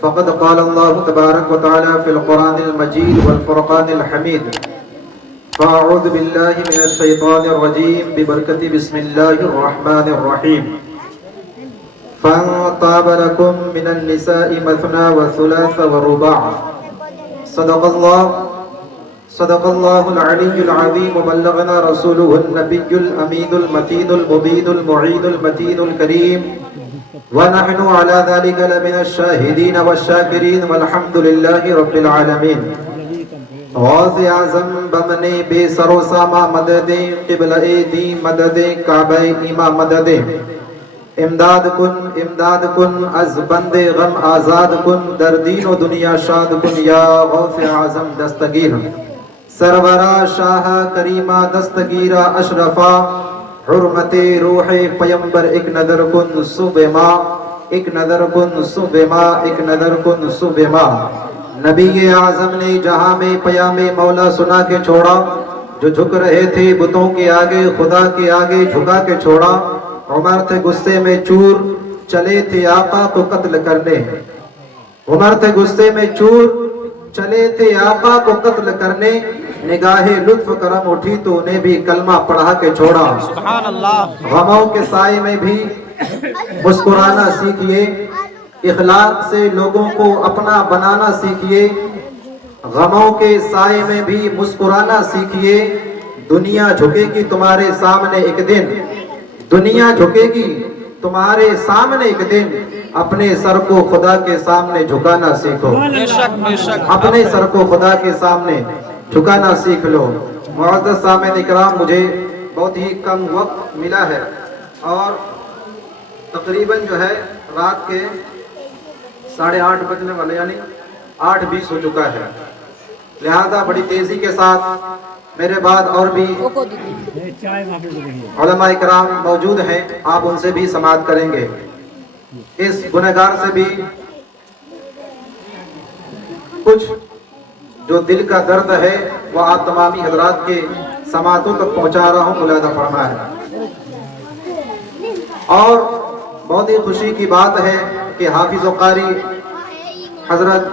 فقد قال الله تبارك وتعالى في القرآن المجيد والفرقان الحميد. فأعوذ بالله من الشيطان الرجيم ببركة بسم الله الرحمن الرحيم. فَإِن طَابَ لَكُم مِّنَ النِّسَاءِ مَثْنَىٰ وَثُلَاثَ وَرُبَاعَ. صدق الله العلي العظيم وبلغنا رسوله النبي الأمين المتين المبين المعيد المتين الكريم ونحن على ذلك لمن الشاهدين والشاكرين والحمد لله رب العالمين. غوث اعظم بمن بے سر و ساما مددیں قبلہ دی مددیں کعبہ ایما مددیں امداد کن از بند غم آزاد کن در دین و دنیا شاد کن یا غوث اعظم دستگیر. سرورا شاہ کریمہ دستگیرہ اشرفا حرمت روح پیمبر ایک نظر کن صبح ماں ایک نظر کن صبح ماں ایک نظر کن صبح ماں. نبی اعظم نے جہاں میں پیام مولا سنا کے چھوڑا جو جھک رہے تھے بتوں کے آگے خدا کے آگے جھکا کے چھوڑا. عمر تھے غصے میں چور چلے تھے آقا کو قتل کرنے. عمر تھے غصے میں چور چلے تھے آقا کو قتل کرنے. نگاہ لطف کرم اٹھی تو انہیں بھی کلمہ پڑھا کے چھوڑا. سبحان اللہ. غموں کے سائے میں بھی مسکرانا سیکھیے اخلاق سے لوگوں کو اپنا بنانا سیکھیے. غموں کے سائے میں بھی مسکرانا سیکھیے. دنیا جھکے گی تمہارے سامنے ایک دن دنیا جھکے گی تمہارے سامنے ایک دن. اپنے سر کو خدا کے سامنے جھکانا سیکھو. اپنے سر کو خدا کے سامنے جھکانا سیکھ لو. معزز سامعین اکرام مجھے بہت ہی کم وقت ملا ہے اور تقریباً جو ہے رات کے 8:30 بجنے والے یعنی 8:20 ہو چکا ہے. لہذا بڑی تیزی کے ساتھ میرے بعد اور بھی علماء اکرام موجود ہیں. آپ ان سے بھی سماعت کریں گے. اس گنہگار سے بھی کچھ جو دل کا درد ہے وہ آپ تمامی حضرات کے سماعتوں تک پہنچا رہا ہوں. ملاحظہ فرمائیں. اور بہت ہی خوشی کی بات ہے کہ حافظ و قاری حضرت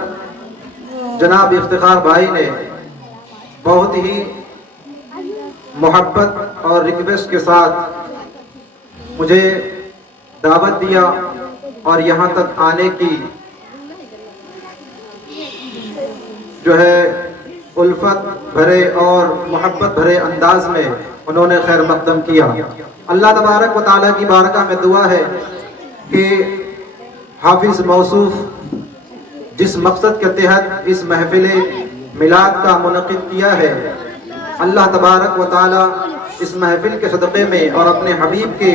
جناب افتخار بھائی نے بہت ہی محبت اور ریکویسٹ کے ساتھ مجھے دعوت دیا اور یہاں تک آنے کی جو ہے الفت بھرے اور محبت بھرے انداز میں انہوں نے خیر مقدم کیا. اللہ تبارک و تعالیٰ کی بارگاہ میں دعا ہے کہ حافظ موصوف جس مقصد کے تحت اس محفل میلاد کا منعقد کیا ہے اللہ تبارک و تعالیٰ اس محفل کے صدقے میں اور اپنے حبیب کے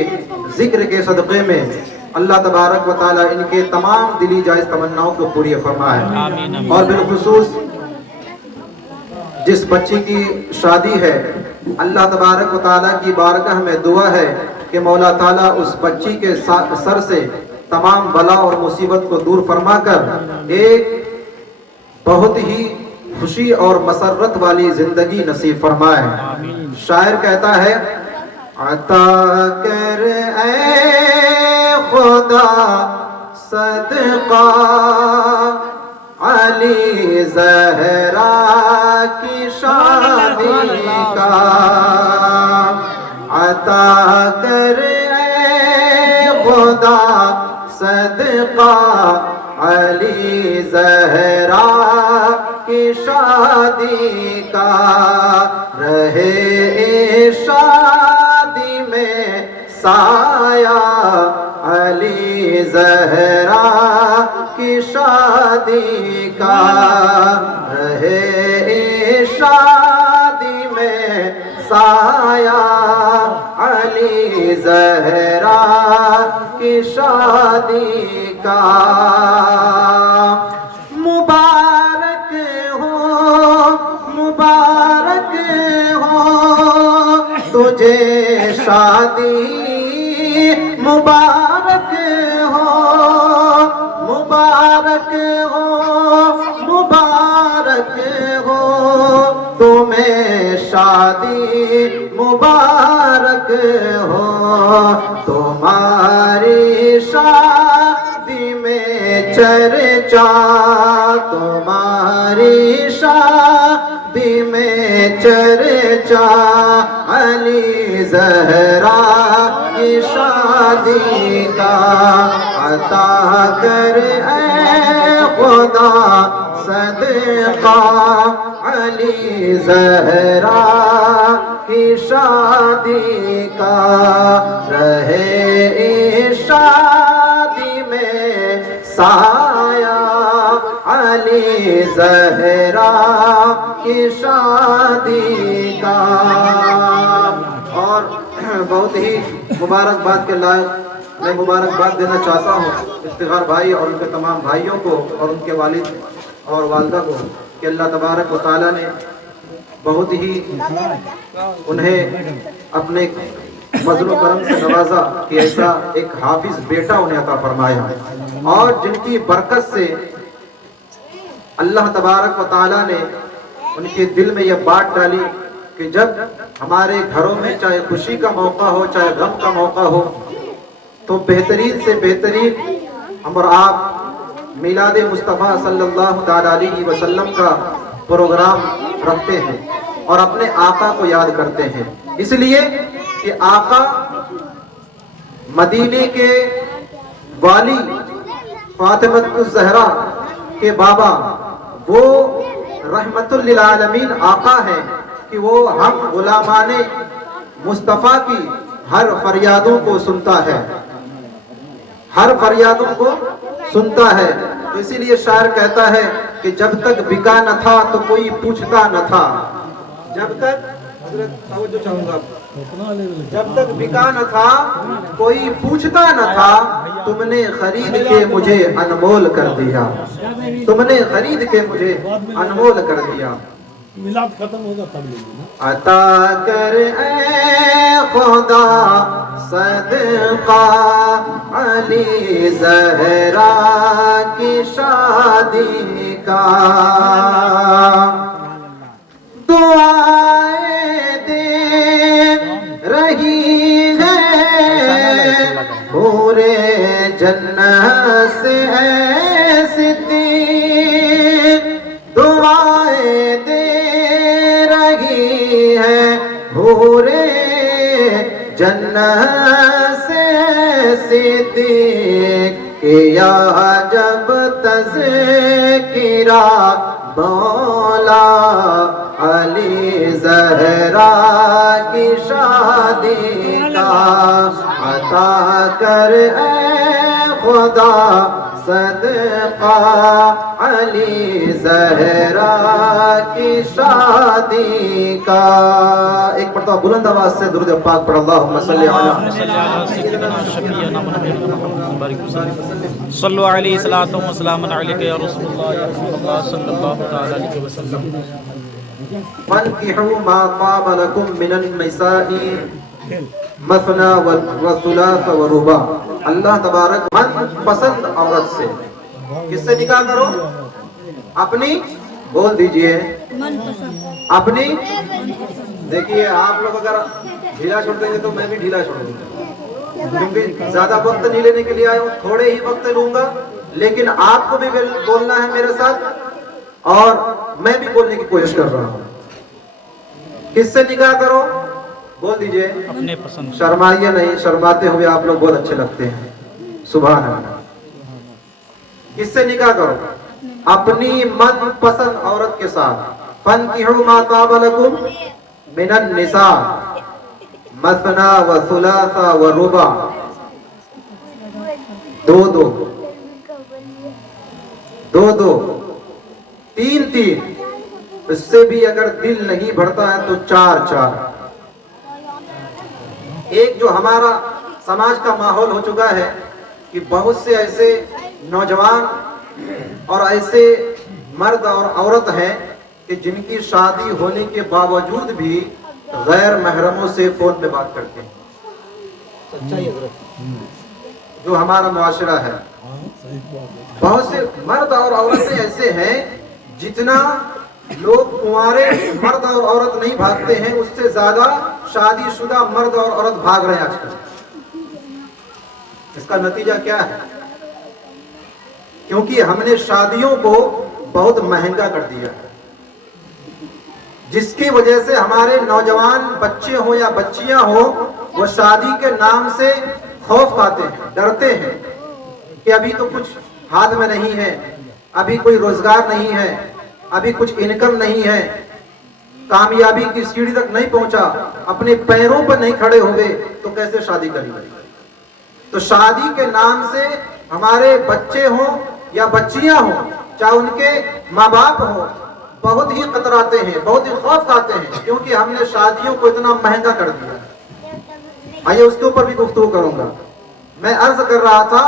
ذکر کے صدقے میں اللہ تبارک و تعالیٰ ان کے تمام دلی جائز تمناؤں کو پوری فرمائے. اور بالخصوص جس بچی کی شادی ہے اللہ تبارک و تعالیٰ کی بارگاہ میں دعا ہے کہ مولا تعالیٰ اس بچی کے سر سے تمام بلا اور مصیبت کو دور فرما کر ایک بہت ہی خوشی اور مسرت والی زندگی نصیب فرمائے. شاعر کہتا ہے عطا کر اے خدا صدقہ علی زہرا کی شادی کا. عطا کر اے خدا صدقہ علی زہرا کی شادی کا. رہے شادی میں سایہ علی زہرا کی شادی کا. رہے شادی میں سایہ علی زہرا کی شادی کا. مبارک ہو تجھے شادی مبارک ہو تمہیں شادی مبارک ہو. تمہاری شادی میں چرچا تمہاری شادی میں چرچا علی زہرا کی شادی کا عطا کر اے خدا صدقہ علی زہرا کی شادی کا رہے شادی میں سایہ علی زہرا کی شادی کا. اور بہت ہی مبارکباد کے لائق میں مبارکباد دینا چاہتا ہوں افتخار بھائی اور ان کے تمام بھائیوں کو اور ان کے والد اور والدہ کو کہ اللہ تبارک و تعالیٰ نے بہت ہی انہیں اپنے فضل و کرم سے نوازا کہ ایسا ایک حافظ بیٹا انہیں عطا فرمایا، اور جن کی برکت سے اللہ تبارک و تعالیٰ نے ان کے دل میں یہ بات ڈالی کہ جب ہمارے گھروں میں چاہے خوشی کا موقع ہو چاہے غم کا موقع ہو تو بہترین سے بہترین ہم اور آپ میلاد مصطفیٰ صلی اللہ علیہ وسلم کا پروگرام رکھتے ہیں اور اپنے آقا کو یاد کرتے ہیں، اس لیے کہ آقا مدینے کے والی فاطمہ الزہرا کے بابا وہ رحمت للعالمین آقا ہیں کہ وہ ہم غلامان مصطفیٰ کی ہر فریادوں کو سنتا ہے، ہر فریادوں کو سنتا ہے. تو اسی لیے شاعر کہتا ہے کہ جب تک بکا نہ تھا تو کوئی پوچھتا نہ تھا، جب تک حضرت توجہ چاہوں گا، جب تک بکا نہ تھا کوئی پوچھتا نہ تھا، تم نے خرید کے مجھے انمول کر دیا، تم نے خرید کے مجھے انمول کر دیا. میلاد ختم ہوگا تب لینا. عطا کر اے خدا صدقہ علی زہرا کی شادی کا، دعائیں دے رہی ہے پورے جنت سے اے صدیق، دعائیں دے رہی ہے پورے جنت سے صدیق، کیا جب تذکرہ مولا علی زہرا کی شادی کا، عطا کر اے خدا صدقہ علی زہرا کی شادی کا. ایک مرتبہ بلند آواز سے درود پاک پڑھ اللہم صلی علی صلو علیہ الصلوۃ والسلام علیک یا رسول اللہ یا رسول اللہ صلی اللہ علیہ وسلم. فانکحوا ما طاب لکم من النساء مثنى وثلاث ورباع. اللہ تبارک من پسند عورت سے کس سے نکاح کرو؟ اپنی، بول دیجئے اپنی. دیکھیے آپ لوگ اگر ڈھیلا چھوڑ دیں گے تو میں بھی ڈھیلا چھوڑ دوں گا، کیونکہ زیادہ وقت نہیں لینے کے لیے آیا ہوں، تھوڑے ہی وقت لوں گا، لیکن آپ کو بھی بولنا ہے میرے ساتھ اور میں بھی بولنے کی کوشش کر رہا ہوں. کس سے نکاح کرو؟ بول دیجئے اپنے پسند. شرمائیے نہیں، شرماتے ہوئے آپ لوگ بہت اچھے لگتے ہیں، سبحان اللہ. کس سے نکاح کرو؟ اپنی من پسند عورت کے ساتھ. فانکحوا ما طاب لکم من النساء مثنى وثلاث ورباع، دو دو دو دو تین تین، اس سے بھی اگر دل نہیں بھرتا ہے تو چار چار. ایک جو ہمارا سماج کا ماحول ہو چکا ہے کہ بہت سے ایسے نوجوان اور ایسے مرد اور عورت ہیں کہ جن کی شادی ہونے کے باوجود بھی غیر محرموں سے فون پہ بات کرتے ہیں. سچائی حضرت جو ہمارا معاشرہ ہے، بہت سے مرد اور عورتیں ایسے ہیں جتنا لوگ کنوارے مرد اور عورت نہیں بھاگتے ہیں اس سے زیادہ شادی شدہ مرد اور عورت بھاگ رہے ہیں آج کل. اس کا نتیجہ کیا ہے؟ क्योंकि हमने शादियों को बहुत महंगा कर दिया, जिसकी वजह से हमारे नौजवान बच्चे हो या बच्चियां हो, वो शादी के नाम से खौफ खाते हैं, डरते हैं कि अभी तो कुछ हाथ में नहीं है, अभी कोई रोजगार नहीं है, अभी कुछ इनकम नहीं है, कामयाबी की सीढ़ी तक नहीं पहुंचा, अपने पैरों पर नहीं खड़े हो गए, तो कैसे शादी करेंगे। तो शादी के नाम से हमारे बच्चे हों या बच्चियां हों, चाहे उनके माँ बाप हो, बहुत ही कतराते हैं, बहुत ही खौफ खाते हैं, क्योंकि हमने शादियों को इतना महंगा कर दिया। आइए उसके ऊपर भी गुफ्तगू करूंगा। मैं अर्ज कर रहा था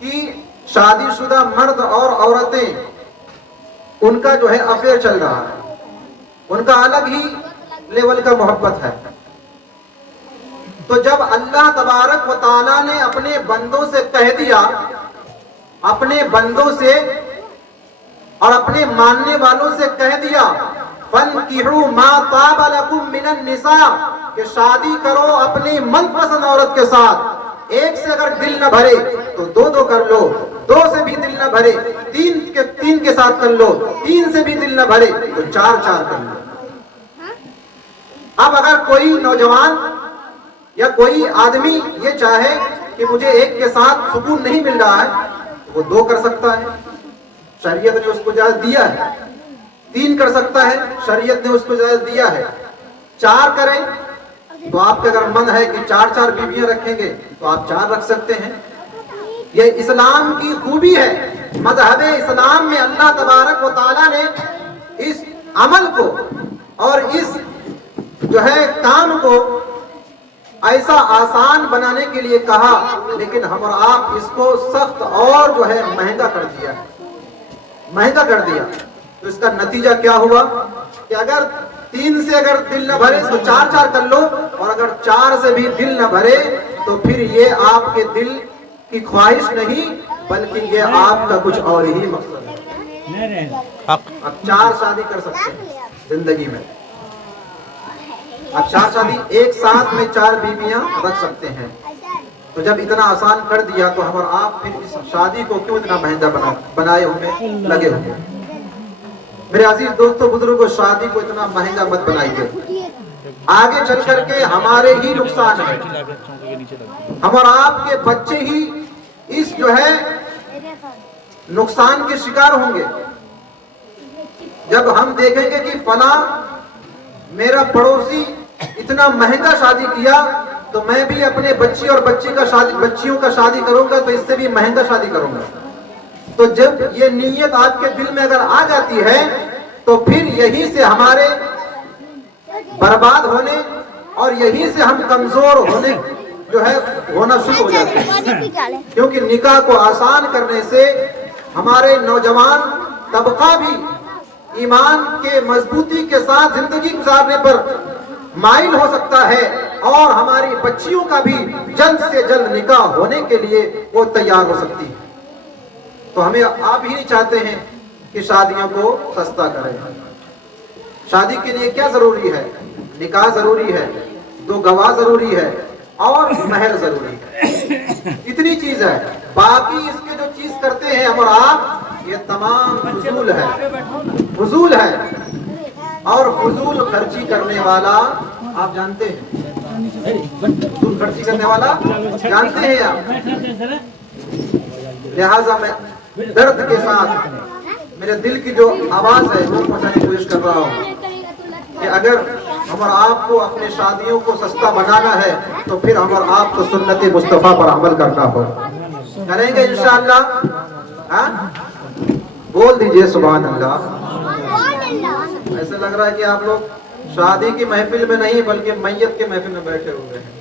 कि शादीशुदा मर्द और औरतें, उनका जो है अफेयर चल रहा है, उनका अलग ही लेवल का मोहब्बत है। तो जब अल्लाह तबारक व तआला ने अपने बंदों से कह दिया, अपने बंदों से और अपने मानने वालों से कह दिया, फन्किहू मा ताब लकुम मिनन निसा, कि शादी करो अपनी मनपसंद औरत के साथ। एक से अगर दिल न भरे तो दो कर लो, दो से भी दिल न भरे तीन के साथ कर लो, तीन से भी दिल न भरे तो चार कर लो। अब अगर कोई नौजवान या कोई आदमी ये चाहे कि मुझे एक के साथ सुकून नहीं मिल रहा है, वो दो कर सकता है, शरीयत ने उसको इजाजत दिया है। तीन कर सकता है, शरीयत ने उसको इजाजत दिया है। चार करें तो आपका अगर मन है कि चार बीवियां रखेंगे तो आप चार रख सकते हैं। ये इस्लाम की खूबी है। मज़हब इस्लाम में अल्लाह तबारक व तआला ने इस अमल को और इस जो है काम को ऐसा आसान बनाने के लिए कहा, लेकिन हम और आप इसको सख्त और जो है महंगा कर दिया, महंगा कर दिया। तो इसका नतीजा क्या हुआ कि अगर तीन से अगर दिल न भरे तो चार कर लो, और अगर चार से भी दिल न भरे तो फिर ये आपके दिल की ख्वाहिश नहीं, बल्कि ये आपका कुछ और ही मकसद है। अब चार शादी कर सकते हैं जिंदगी में, अब चार शादी एक साथ में चार बीवियां रख सकते हैं। तो जब इतना आसान कर दिया तो हम और आप फिर इस शादी को क्यों इतना महंगा बनाए हुए लगे हुए। मेरे अजीज दोस्तों बुजुर्गों, शादी को इतना महंगा मत बनाइए, आगे चल करके हमारे ही नुकसान है, हम और आपके बच्चे ही इस जो है नुकसान के शिकार होंगे। जब हम देखेंगे कि फला मेरा पड़ोसी इतना महंगा शादी किया, तो मैं भी अपने बच्ची और बच्चियों का शादी करूंगा तो इससे भी महंगा शादी करूंगा। तो जब ये नीयत आपके दिल में अगर आ जाती है तो फिर यहीं से हमारे बर्बाद होने और यहीं से हम कमजोर होने जो है होना शुरू हो जाते हैं। क्योंकि निकाह को आसान करने से हमारे नौजवान तबका भी ईमान के मजबूती के साथ जिंदगी गुजारने पर माइल हो सकता है, और हमारी बच्चियों का भी जल्द से जल्द निकाह होने के लिए वो तैयार हो सकती है। तो हमें आप ही नहीं चाहते हैं कि शादियों को सस्ता करें। शादी के लिए क्या जरूरी है? निकाह जरूरी है, दो गवाह जरूरी है और महर जरूरी है। इतनी चीज है। बाकी इसके जो चीज करते हैं हम और आप, ये तमाम फजूल है, फजूल है। और फजूल खर्ची करने वाला आप जानते हैं, फजूल खर्ची करने वाला जानते हैं आप। लिहाजा मैं दर्द के साथ मेरे दिल की जो आवाज है वो पहुंचाने की कोशिश कर रहा हूँ कि अगर हम और आपको अपने शादियों को सस्ता बनाना है तो फिर हम और आपको सुन्नत मुस्तफा पर अमल करना हो। करेंगे इंशाअल्लाह। हाँ, बोल दीजिए सुभान अल्लाह। ऐसा लग रहा है कि आप लोग शादी की महफिल में नहीं बल्कि मैयत के महफिल में बैठे हुए हैं,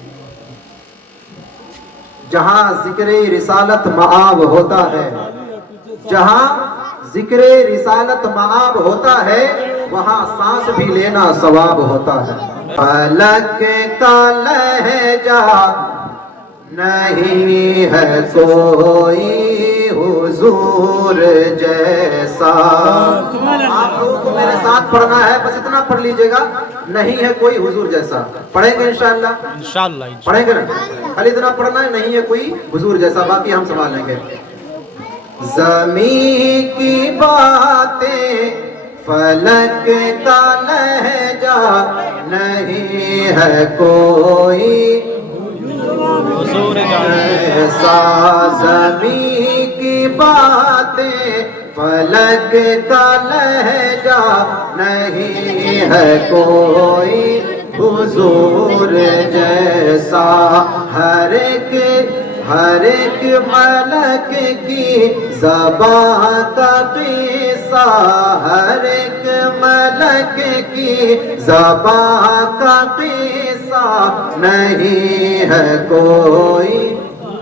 जहां जिक्र रिसालत मआब होता है, जहां जिक्र रिसालत मआब होता है, वहां सांस भी लेना सवाब होता है। फलक का लहजा नहीं है कोई हुजूर जैसा। आप लोगों को मेरे साथ पढ़ना है, बस इतना पढ़ लीजिएगा, नहीं है कोई हुजूर जैसा। पढ़ेंगे इंशाअल्लाह, इंशाअल्लाह पढ़ेंगे ना, खाली इतना पढ़ना है, नहीं है कोई हुजूर जैसा, बाकी हम संभाल लेंगे। زمین کی باتیں فلک کا لہجہ نہیں ہے کوئی حضور ایسا زمین کی باتیں فلک کا لہجہ نہیں ہے کوئی حضور جیسا ہر ایک ملک کی زبان کا قصہ ہر ایک ملک کی زبان کا قصہ نہیں ہے کوئی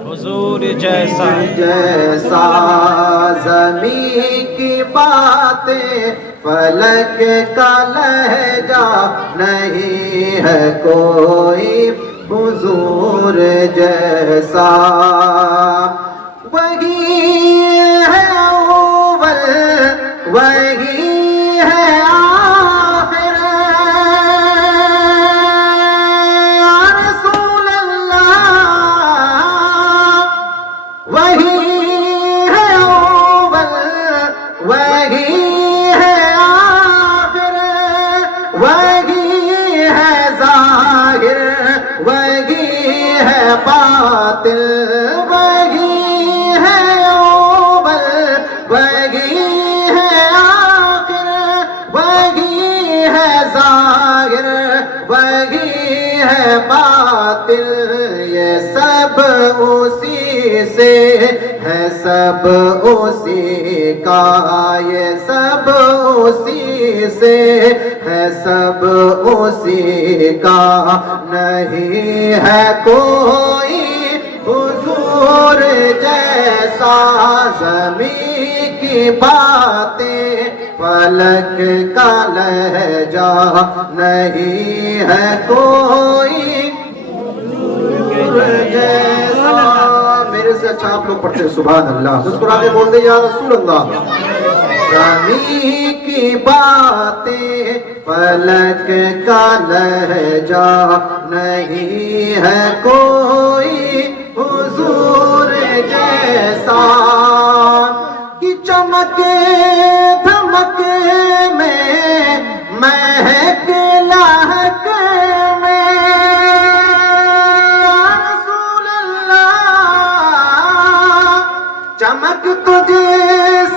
حضور جیسا زمین کی باتیں فلک کا لہجہ نہیں ہے کوئی حضور جیسا وہی ہے اول وہی ہے آخر یا رسول اللہ وہی ہے اول وہی ہے آخر وہی ہے ظاہر وہی ہے باطن وہی ہے اول وہی ہے آخر وہی ہے ظاہر وہی ہے باطن یہ سب اسی سے ہے سب اسی کا یہ سب اسی سے ہے سب اسی کا نہیں ہے کوئی حضور جیسا زمین کی باتیں فلک کا لہجہ نہیں ہے کوئی حضور جیسا میرے سے اچھا آپ لوگ پڑھتے ہیں سبحان اللہ مسکرا کے بول دے یا رسول اللہ زمین کی باتیں فلک کا لہجہ نہیں ہے کوئی حضور جیسا کہ چمک دھمک میں مہک لہک میں یا رسول اللہ چمک تجھے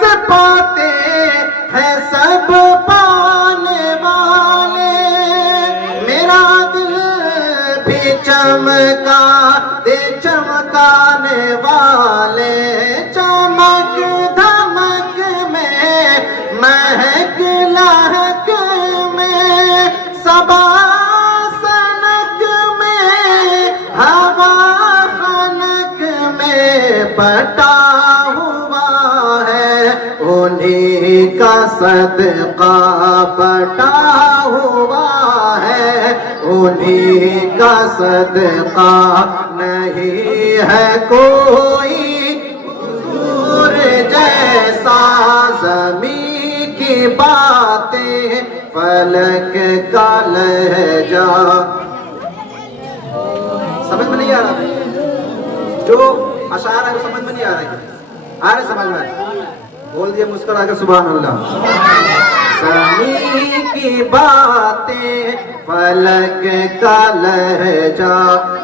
سے پاتے ہیں سب پانے والے میرا دل بھی چمکا دے چمکانے والے چمک دھمک میں مہک لہک میں صبا سنک میں ہوا خنک میں بٹا ہوا ہے انہیں کا صدقہ بٹا ہوا ہے انہیں کا صدقہ نہیں ہے کوئی حضور جیسا زمین کی باتیں فلک کا لہجہ سمجھ میں نہیں آ رہا جو اشعار ہے وہ سمجھ میں نہیں آ رہا ہے آ رہے سمجھ میں بول دیا مسکرا کے سبحان اللہ زمین کی باتیں فلک کا لہجہ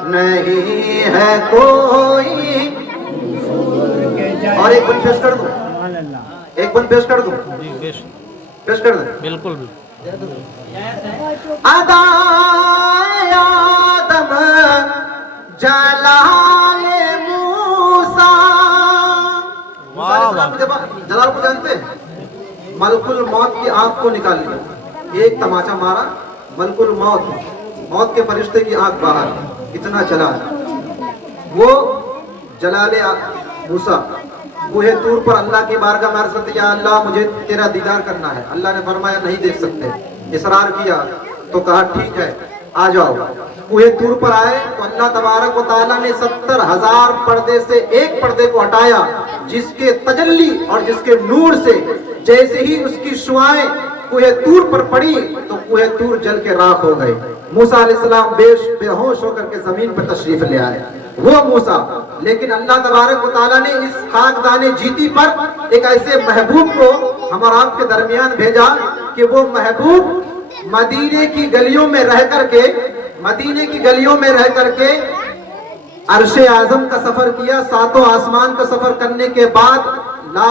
نہیں ہے کوئی اور ایک بند پیش کر دوں ایک بند پیش کر دوں پیش کر دیں بالکل ادائے آدم جلال موسیٰ جلال کو جانتے ہیں ملک الموت کی آنکھ کو نکال لیا ایک تماچا مارا ملک الموت موت کے فرشتے کی آنکھ باہر اتنا جلال وہ جلال موسیٰ کوہ طور پر اللہ کی بارگاہ میں عرض کرتے یا اللہ مجھے تیرا دیدار کرنا ہے اللہ نے فرمایا نہیں دیکھ سکتے اصرار کیا تو کہا ٹھیک ہے آ جاؤ کوہ طور پر آئے تو اللہ تبارک و تعالیٰ نے 70,000 پردے سے ایک پردے کو ہٹایا جس کے تجلی اور جس کے نور سے جیسے ہی اس کی شعائیں کوہ طور پر پڑی تو کوہ طور جل کے راکھ ہو گئے موسیٰ علیہ السلام بے ہوش ہو کر کے زمین پر تشریف لے آئے وہ موسیٰ، لیکن اللہ تبارک و تعالیٰ نے اس خاکدان جیتی پر ایک ایسے محبوب کو ہم اور آپ کے درمیان بھیجا کہ وہ محبوب مدینے کی گلیوں میں رہ کر کے عرش اعظم کا سفر کیا، ساتوں آسمان کا سفر کرنے کے بعد لا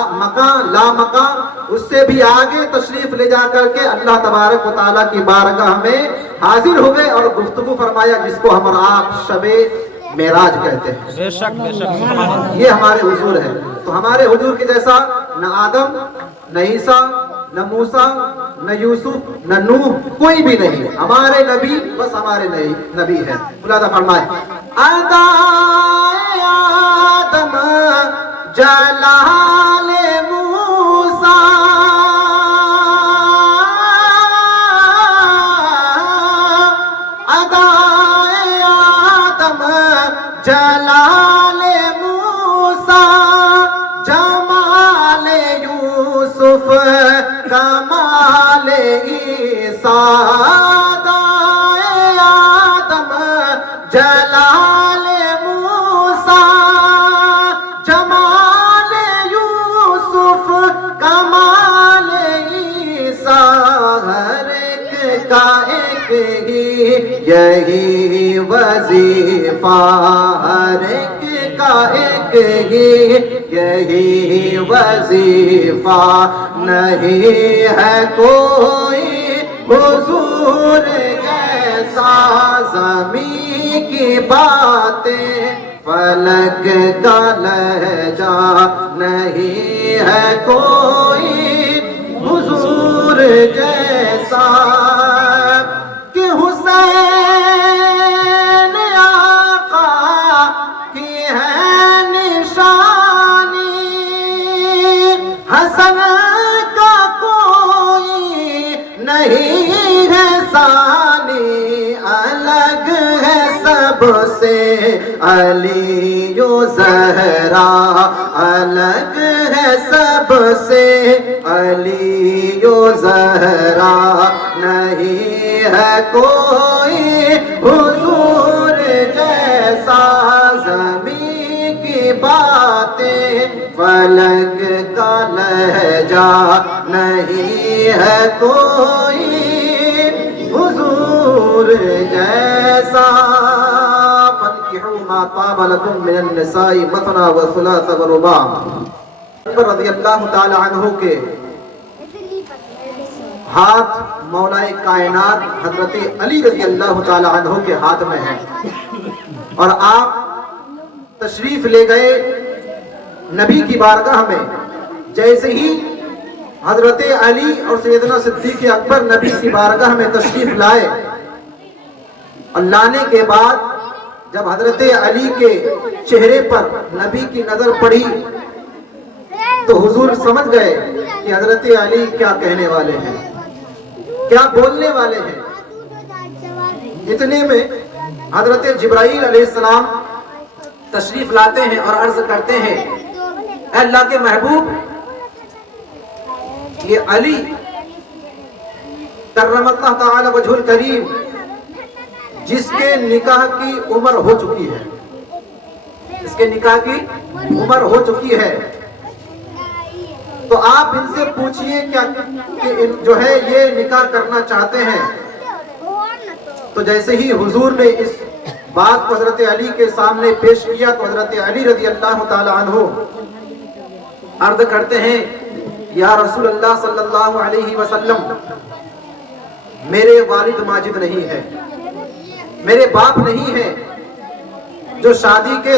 مکان اس سے بھی آگے تشریف لے جا کر کے اللہ تبارک و تعالیٰ کی بارگاہ میں حاضر ہو گئے اور گفتگو فرمایا، جس کو ہم اور آپ شب معراج کہتے ہیں۔ بے شک یہ ہمارے حضور ہے۔ تو ہمارے حضور کے جیسا نہ آدم، نہ عیسیٰ، نہ موسیٰ، نہ یوسف، نہ نوح، کوئی بھی نہیں۔ ہمارے نبی بس ہمارے نبی ہے۔ ملاحظہ فرمائے، ادائے آدم جلال موسیٰ، ادائے آدم جلال موسیٰ، جمال یوسف کمال عیسیٰ، ادائے آدم جلال موسیٰ، جمال یوسف کمال عیسیٰ، ہر ایک کا ایک ہی یہی وظیفہ، ہر ایک کا ایک ہی یہی وظیفہ، نہیں ہے کوئی حضور جیسا، زمین کی باتیں فلک کا لہجہ، نہیں ہے کوئی حضور جیسا، کہ حسین آقا کی ہے نشانی، حسن کا کوئی نہیں ہے ثانی، الگ ہے سب سے علی و زہرا، الگ ہے سب سے علی و زہرا، نہیں ہے کوئی حضور جیسا، زمین کی باتیں فلک کا لہجہ، نہیں ہے کوئی حضور جیسا، فانکحوا ما طاب لکم من النساء مثنی وثلاث ورباع۔ رضی اللہ تعالی عنہ کے ہاتھ مولا کائنات حضرت علی رضی اللہ تعالی عنہ کے ہاتھ میں ہے، اور آپ تشریف لے گئے نبی کی بارگاہ میں۔ جیسے ہی حضرت علی اور سیدنا صدیق اکبر نبی کی بارگاہ میں تشریف لائے، اور لانے کے بعد جب حضرت علی کے چہرے پر نبی کی نظر پڑی تو حضور سمجھ گئے کہ حضرت علی کیا کہنے والے ہیں، کیا بولنے والے ہیں۔ اتنے میں حضرت جبرائیل علیہ السلام تشریف لاتے ہیں اور عرض کرتے ہیں، اے اللہ کے محبوب، یہ علی کرم اللہ تعالی وجہ الکریم جس کے نکاح کی عمر ہو چکی ہے، اس کے نکاح کی عمر ہو چکی ہے، تو آپ ان سے پوچھئے کیا کہ جو ہے یہ نکاح کرنا چاہتے ہیں۔ تو جیسے ہی حضور نے اس بات کو حضرت علی کے سامنے پیش کیا تو حضرت علی رضی اللہ تعالی عنہ عرض کرتے ہیں، یا رسول اللہ صلی اللہ علیہ وسلم، میرے والد ماجد نہیں ہے، میرے باپ نہیں ہے جو شادی کے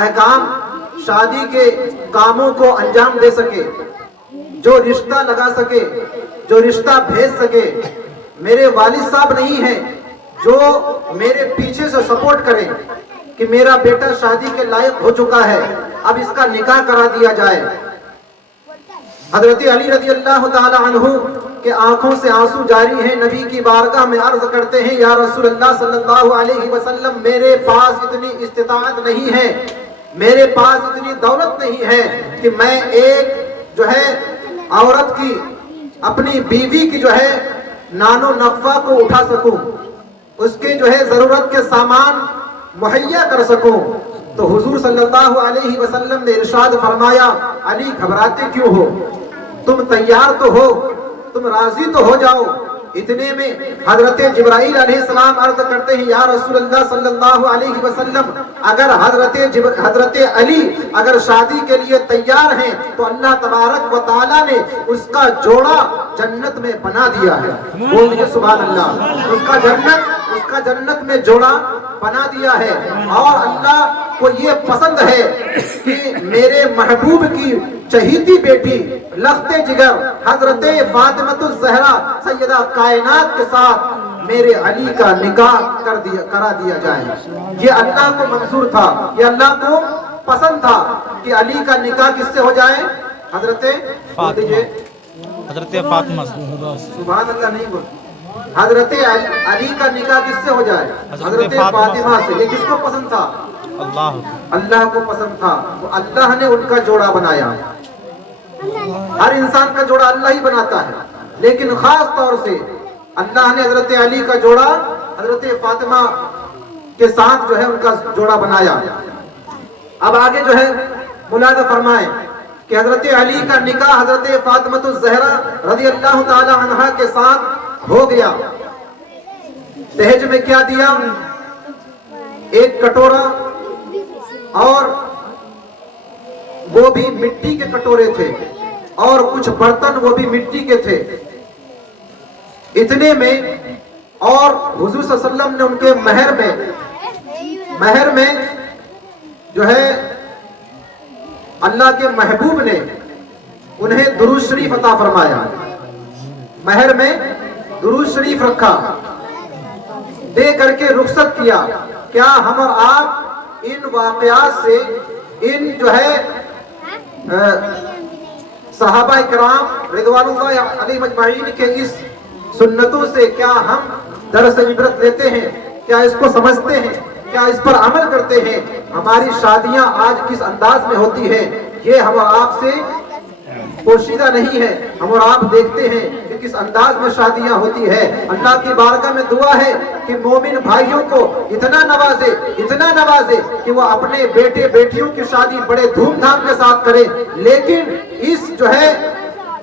احکام، شادی کے کاموں کو انجام دے سکے، جو رشتہ لگا سکے، جو رشتہ بھیج سکے۔ میرے والد صاحب نہیں ہیں جو میرے پیچھے سے سپورٹ کریں کہ میرا بیٹا شادی کے لائق ہو چکا ہے، اب اس کا نکاح کرا دیا جائے۔ حضرت علی رضی اللہ تعالی عنہ کے آنکھوں سے آنسو جاری ہیں، نبی کی بارگاہ میں عرض کرتے ہیں، یا رسول اللہ صلی اللہ علیہ وسلم، میرے پاس اتنی استطاعت نہیں ہے، میرے پاس اتنی دولت نہیں ہے کہ میں ایک جو ہے عورت کی، اپنی بیوی کی جو ہے نان و نقفہ کو اٹھا سکوں، اس کے جو ہے ضرورت کے سامان मुहैया कर सकूं। तो हुजूर सल्लल्लाहु अलैहि वसल्लम ने इरशाद फरमाया, अली घबराते क्यों हो, तुम तैयार तो हो, तुम राजी तो हो जाओ। इतने में हजरत जिब्राइल अलैहिस्सलाम अर्ज करते हैं, या रसूलल्लाह सल्लल्लाहु अलैहि वसल्लम, अगर हजरत अली अगर शादी के लिए तैयार हैं तो अल्लाह तबारक व तआला ने उसका जोड़ा जन्नत में बना दिया है। बोलिए सुभान अल्लाह। उसका जन्नत में जोड़ा बना दिया है। और अल्लाह को ये पसंद है कि मेरे महबूब की चहीती बेटी लख्ते जिगर हजरत फातिमतुज़ ज़हरा सैयदा कायनात के साथ मेरे अली का निकाह करा दिया जाए। ये अल्लाह को मंजूर था, ये अल्लाह को पसंद था कि अली का निकाह किससे हो जाए, हजरत फातिमा। सुभान अल्लाह नहीं बोल, हजरत अली का निकाह किससे हो जाए, हजरत फातिमा से। ये किसको पसंद था, अल्लाह को पसंद था। तो अल्लाह ने उनका जोड़ा बनाया। हर इंसान का जोड़ा अल्लाह ही बनाता है, लेकिन खास तौर से अल्लाह ने हजरत अली का जोड़ा हजरत फातिमा के साथ जो है उनका जोड़ा बनाया। अब आगे जो है मुलादा फरमाएं कि हजरत अली का निकाह हजरत फातिमतुज़ ज़हरा रज़ी अल्लाह ताला अन्हा के साथ हो गया। दहेज में क्या दिया, एक कटोरा, और वो भी मिट्टी के कटोरे थे, और कुछ बर्तन वो भी मिट्टी के थे। इतने में और हुजूर सल्लल्लाहु अलैहि वसल्लम ने उनके महर में जो है अल्लाह के महबूब ने उन्हें दुरूद शरीफ अता फरमाया। महर में दुरूद शरीफ रखा, दे करके रुखसत किया। क्या हम और आप इन वाक़यात से, इन जो है सहाबा इकराम रिज़वानुल्लाह अलैहिम अजमईन के इस सुन्नतों से क्या हम दरस इबरत लेते हैं, क्या इसको समझते हैं, क्या इस पर अमल करते हैं? हमारी शादियां आज किस अंदाज में होती है, ये हम और आप से पोशीदा नहीं है। हम और आप देखते हैं कि किस अंदाज में शादियां होती है। अल्लाह की बारगाह में दुआ है कि मोमिन भाइयों को इतना नवाजे कि वो अपने बेटे बेटियों की शादी बड़े धूमधाम के साथ करें, लेकिन इस जो है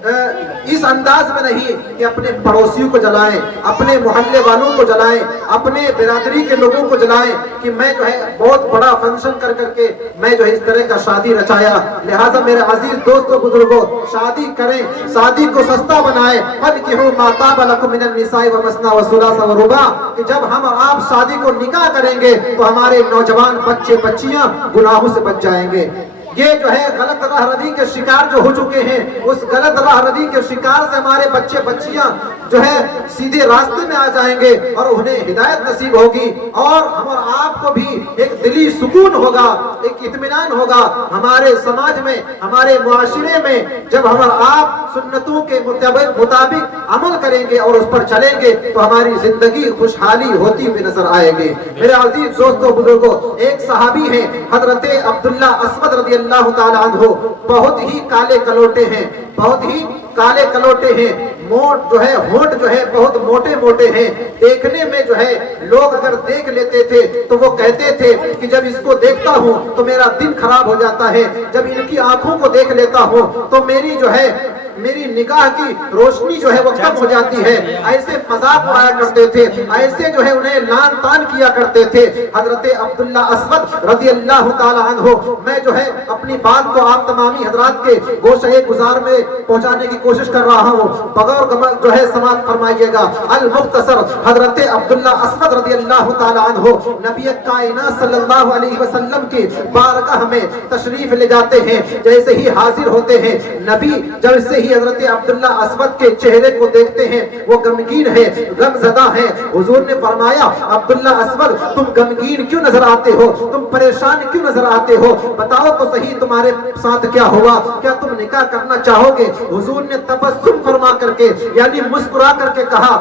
इस अंदाज में नहीं कि अपने पड़ोसियों को जलाएं, अपने मोहल्ले वालों को जलाएं, अपने बिरादरी के लोगों को जलाएं कि मैं जो है बहुत बड़ा फंक्शन कर करके मैं जो है इस तरह का शादी रचाया। लिहाजा मेरे अजीज दोस्तों बुजुर्गों, शादी करें, शादी को सस्ता बनाएं। फन्किहू मा ताब लकुम मिनन निसाई व मसना व सुलासा व रुबा, कि जब हम आप शादी को निकाह करेंगे तो हमारे नौजवान बच्चे बच्चियां गुनाहों से बच जाएंगे। ये जो है गलत राहरदी के शिकार जो हो चुके हैं, उस गलत राहरदी के शिकार से हमारे बच्चे बच्चियां जो है सीधे रास्ते में आ जाएंगे और उन्हें हिदायत नसीब होगी, और हम और आपको भी एक दिली सुकून होगा, एक इत्मीनान होगा हमारे समाज में, हमारे मुआशरे में। जब हम और आप सुन्नतों के मुताबिक अमल करेंगे और उस पर चलेंगे तो हमारी जिंदगी खुशहाली होती हुई नजर आएगी। मेरे अजीज दोस्तों बुजुर्गों, एक सहाबी है हजरत अब्दुल्ला अस्वद रज़ी अल्लाह ताला अन्हु, बहुत ही काले कलोटे हैं, बहुत ही काले कलोटे हैं। मोट जो है होंठ जो है बहुत मोटे मोटे हैं। देखने में जो है लोग अगर देख लेते थे तो वो कहते थे कि जब इसको देखता हूँ तो मेरा दिन खराब हो जाता है, जब इनकी आंखों को देख लेता हूँ तो मेरी जो है मेरी निगाह की रोशनी जो है वो कम हो जाती है। ऐसे मजाक उड़ाया करते थे, ऐसे जो है उन्हें लान तान किया करते थे। हजरत अब्दुल्ला अस्वद रज़ी अल्लाह ताला अन्हु, मैं जो है अपनी बात को आप तमामी हजरात के गोशे गुजार में पहुंचाने की कोशिश कर रहा हूँ, बगैर जो है समाप्त फरमाइएगा। अल मुख्तसर हजरत अब्दुल्ला अस्वद रज़ी अल्लाह ताला अन्हु नबी कायनात सल्लल्लाहु अलैहि वसल्लम की बारगाह में तशरीफ ले जाते हैं। जैसे ही हाजिर होते हैं, नबी जैसे ही हजरत अब्दुल्ला अस्वद के चेहरे को देखते हैं वो गमगीन है, गमज़दा है। हुजूर ने फरमाया, अब्दुल्ला अस्वद तुम गमगीन क्यों नजर आते हो, तुम परेशान क्यों नजर आते हो, बताओ तो सही तुम्हारे साथ क्या हुआ, क्या तुम निकाह करना चाहोगे? हुजूर ने तबस्सुम फरमा करके यानी मुस्कुरा करके कहा,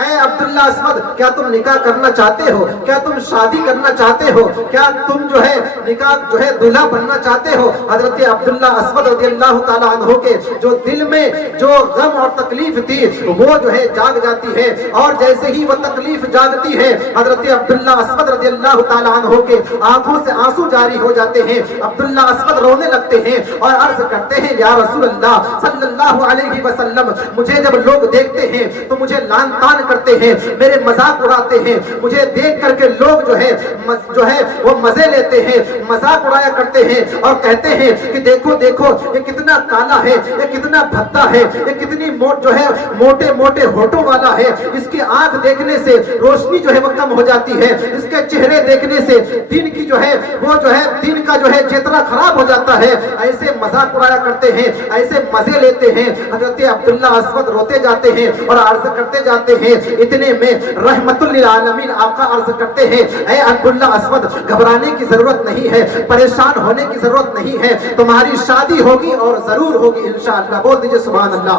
ऐ अब्दुल्ला अस्वद, क्या तुम निकाह करना चाहते हो? क्या तुम शादी करना चाहते हो? क्या तुम जो है निकाह जो है दूल्हा बनना चाहते हो? हजरत अब्दुल्ला अस्वद रज़ियल्लाहु ताला अन्हु के जो दिल में जो गम और तकलीफ थी वो जो है जाग जाती है, और जैसे ही वो तकलीफ जागती है हजरत अब्दुल्ला अस्वद रज़ियल्लाहु ताला अन्हु के आंखों से आंसू जारी हो जाते हैं। अब्दुल्ला अस्वद रोने लगते हैं और अर्ज करते हैं, या रसूल अल्लाह सल्लल्लाहु अलैहि वसल्लम, मुझे जब लोग देखते हैं तो मुझे लान तान करते हैं, मेरे मजाक उड़ाते हैं, मुझे देख करके लोग जो है वो मजे लेते हैं, मजाक उड़ाया करते हैं और कहते हैं कि देखो देखो ये कितना काला है, ये कितना भद्दा है, ये कितनी मोटे मोटे होठों वाला है, इसकी आंख देखने से रोशनी जो है वो कम हो जाती है, इसके चेहरे देखने से दिन की जो है दिन का जो है चेतना खराब हो जाता है। ऐसे मजाक उड़ाया करते हैं, ऐसे मजे लेते हैं। हजरत अब्दुल्ला अस्वद रोते जाते हैं और अर्ज करते जाते हैं। इतने में रहमतुल लिल आलमीन आका अर्ज करते हैं, ऐ अब्दुल्ला अस्वद, घबराने की जरूरत नहीं है, परेशान होने की जरूरत नहीं है, तुम्हारी शादी होगी और जरूर होगी इंशाअल्लाह। बोल दीजिए सुभान अल्लाह।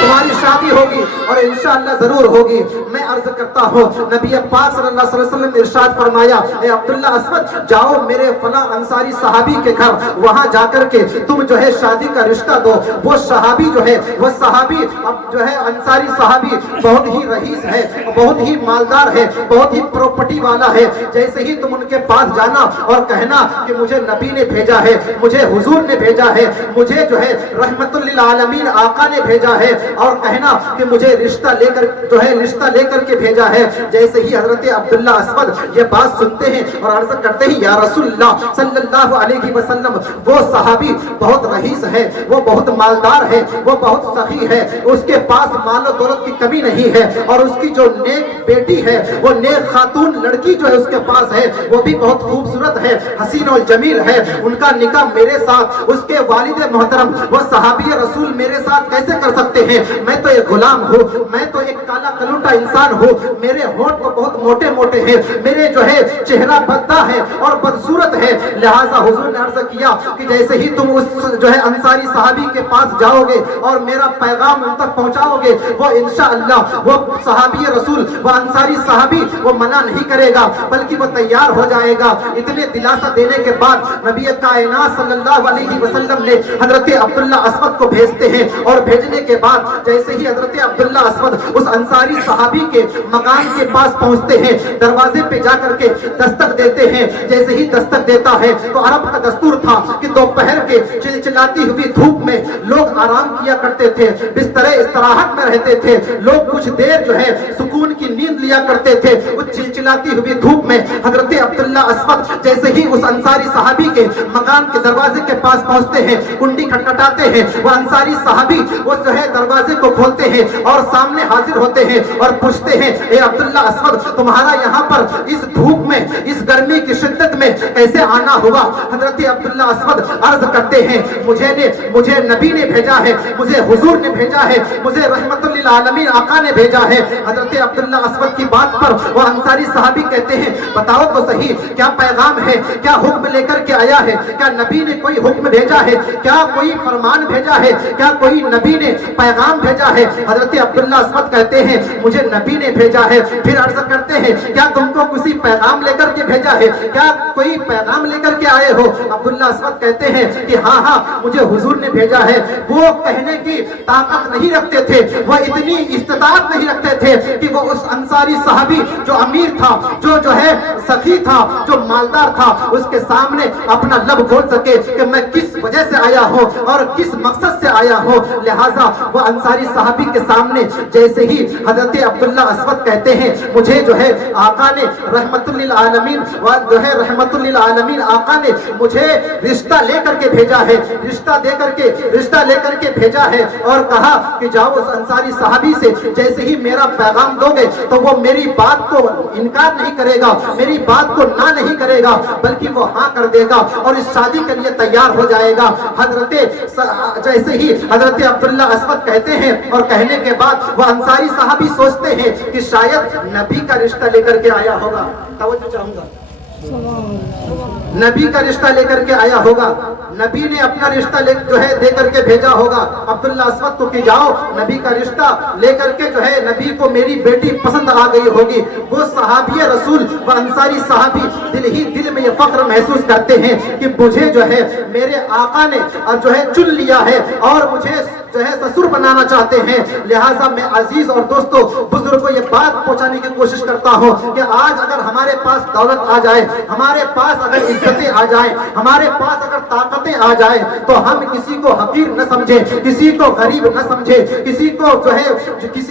तुम्हारी शादी होगी और इंशाअल्लाह जरूर होगी। मैं अर्ज करता हूँ, नबी पाक सल्लल्लाहु अलैहि वसल्लम ने इरशाद फरमाया, ऐ अब्दुल्ला अस्वद, जाओ मेरे फला अंसारी सहाबी के घर, वहां जाकर के तुम जो है शादी का रिश्ता दो। वो सहाबी जो है वो सहाबी अब जो है अंसारी सहाबी बहुत ही रईस है, बहुत ही मालदार है, बहुत ही प्रॉपर्टी वाला है। जैसे ही तुम उनके पास जाना और कहना कि मुझे नबी ने भेजा है, मुझे हुजूर ने भेजा है, मुझे जो है रहमतुल लिल आलमीन आका ने भेजा है, और कहना कि मुझे रिश्ता लेकर के भेजा है। जैसे ही हजरत अब्दुल्ला अस्वद ये बात सुनते हैं और अर्ज करते हैं, या रसूलल्लाह सल्लल्लाहु अलैहि वसल्लम, वो सहाबी बहुत रईस है, वो बहुत मालदार है, वो बहुत सखी है, उसके पास माल और दौलत की कमी नहीं है, और उसकी जो नेक बेटी है, वो नेक खातून लड़की जो है उसके पास है, वो भी बहुत खूबसूरत है, हसीन और जमील है। उनका निकाह मेरे साथ उसके वालिद मोहतरम वो सहाबी रसूल मेरे साथ कैसे कर सकते हैं? मैं तो एक गुलाम हूँ, मैं तो एक काला कलूटा इंसान हूँ, मेरे होंठ तो बहुत मोटे मोटे हैं, मेरे जो है चेहरा भद्दा है और बदसूरत है। लिहाजा हुजूर ने अर्ज किया कि जैसे ही तुम उस जो है अंसारी सहाबी के पास जाओगे और मेरा पैगाम उन तक पहुंचाओगे, वो इंशाअल्लाह वो सहाबी रसूल वो अंसारी सहाबी वो मना नहीं करेगा, बल्कि वो तैयार हो जाएगा। इतने दिलासा देने के बाद नबी कायनात सल्लल्लाहु अलैहि वसल्लम ने हजरत अब्दुल्ला अस्वद को भेजते हैं, और भेजने के बाद जैसे ही हजरत अब्दुल्ला अस्वद उस अंसारी सहाबी के मकान के पास पहुंचते हैं, दरवाजे पे जाकर के दस्तक देते हैं। जैसे ही दस्तक देता है तो अरब का दस्तूर था कि दोपहर के चिलचिलाती हुई धूप में लोग आराम किया करते थे, बिस्तरे इस्तराहत में रहते थे, लोग कुछ देर जो है सुकून की नींद लिया करते थे। उस चिलचिलाती हुई धूप में हजरत अब्दुल्ला अस्वद जैसे ही उस अंसारी सहाबी के मकान के दरवाजे के पास पहुंचते हैं, कुंडी खटखटाते हैं, वो अंसारी सहाबी वो जो है दरवाजे को खोलते हैं और सामने हाजिर होते हैं और पूछते हैं, ए अब्दुल्ला अस्वद, तुम्हारा यहाँ पर इस धूप में, इस गर्मी की शिद्दत में कैसे आना हुआ? हजरत अब्दुल्ला अस्वद अर्ज करते हैं, मुझे नबी ने भेजा है, मुझे हुजूर ने भेजा है, मुझे रहमतुल लिल आलमीन आका ने भेजा है। हजरत अब्दुल्ला अस्वद की बात पर वो अंसारी सहाबी कहते हैं, बताओ तो सही, क्या पैगाम है, क्या हुक्म लेकर के आया है? क्या नबी ने कोई हुक्म भेजा है? क्या कोई फरमान भेजा है? क्या कोई नबी ने पैगाम भेजा है? हजरत अब्दुल्ला अस्वद कहते हैं, मुझे नबी ने भेजा है। फिर अर्ज करते हैं, क्या तुमको किसी पैगाम लेकर के भेजा है? क्या कोई पैगाम लेकर के आए हो? अब्दुल्ला अस्वद कहते हैं कि हाँ हाँ, मुझे हुजूर ने भेजा है। वो कहने की ताकत नहीं रखते थे, वो इतनी इस्तिताअत नहीं रखते थे कि वो उस अंसारी सहाबी जो अमीर था, जो है सखी था, जो मालदार था, उसके सामने अपना लब खोल सके कि मैं किस वजह से आया हूँ और किस मकसद से आया हूँ। लिहाजा वो अंसारी सहाबी के सामने जैसे ही हजरत अब्दुल्ला अस्वद कहते हैं, मुझे जो है आका ने रहमतुल लिल आलमीन जो है रहमतुल लिल आलमीन आका ने मुझे रिश्ता लेकर के भेजा है, रिश्ता लेकर के भेजा है, और कहा कि जाओ उस अंसारी सहाबी से जैसे ही मेरा पैगाम दोगे तो वो मेरी बात को इनकार नहीं करेगा, मेरी बात को ना नहीं करेगा, बल्कि वो हाँ कर देगा और इस शादी के लिए तैयार हो जाएगा। जैसे ही हजरत अब्दुल्ला अस्वद कहते हैं, और कहने के बाद वो अंसारी सहाबी सोचते हैं कि शायद नबी का रिश्ता लेकर के आया होगा। तवज्जो चाहूंगा। नबी का रिश्ता लेकर के आया होगा, नबी ने अपना रिश्ता दे करके भेजा होगा अब्दुल्ला अस्वद को कि जाओ नबी का रिश्ता लेकर के नबी को मेरी बेटी पसंद आ गई होगी। वो सहाबी रसूल व अंसारी सहाबी दिल में ये फख्र महसूस करते हैं कि मुझे मेरे आका ने चुन लिया है और मुझे ससुर बनाना चाहते हैं। लिहाजा मैं अजीज और दोस्तों बुजुर्ग को ये बात पहुंचाने की कोशिश करता हूं कि आज अगर हमारे पास दौलत आ जाए, हमारे पास अगर इज्जतें आ जाए, हमारे पास अगर ताकतें आ जाए, तो हम किसी को हकीर न समझे, किसी को गरीब न समझे, किसी